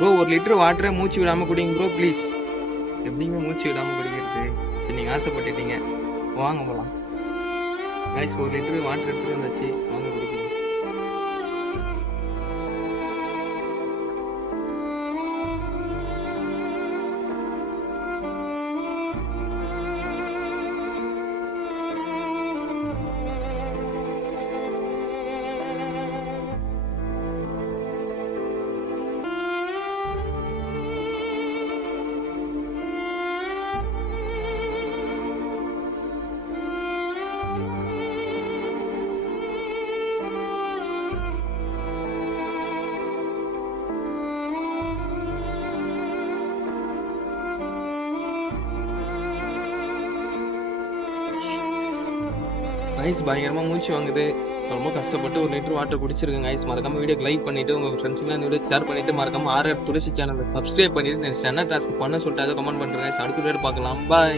Bro 1 litre வாட்டரை மூச்சு விடாம குடிங்க ப்ரோ ப்ளீஸ். எப்படிங்க மூச்சு விடாம குடிக்கிறது? சரி நீங்க ஆசைப்பட்டுட்டீங்க, வாங்க போலாம் கைஸ். 1 லிட்டர் வாட்டர் எடுத்துட்டு வந்தாச்சு, வாங்க குடிக்கலாம். கைஸ் பயங்கரமாக மூச்சு வாங்குது, ரொம்ப கஷ்டப்பட்டு 1 லிட்டர் வாட்டர் குடிச்சிருக்கேன் கைஸ். மறக்காம வீடியோக்கு லைக் பண்ணிட்டு உங்க ஃப்ரெண்ட்ஸ்க்குலாம் இந்த வீடியோ ஷேர் பண்ணிட்டு மறக்காம ஆர்ஆர் துளசி சேனலை சப்ஸ்கிரைப் பண்ணிட்டு நெக்ஸ்ட் என்ன டாஸ்க் பண்ண சொல்லிட்டு அதை கமெண்ட் பண்ணுறேன் கைஸ். அடுத்த வீடியோ பார்க்கலாம், பாய்.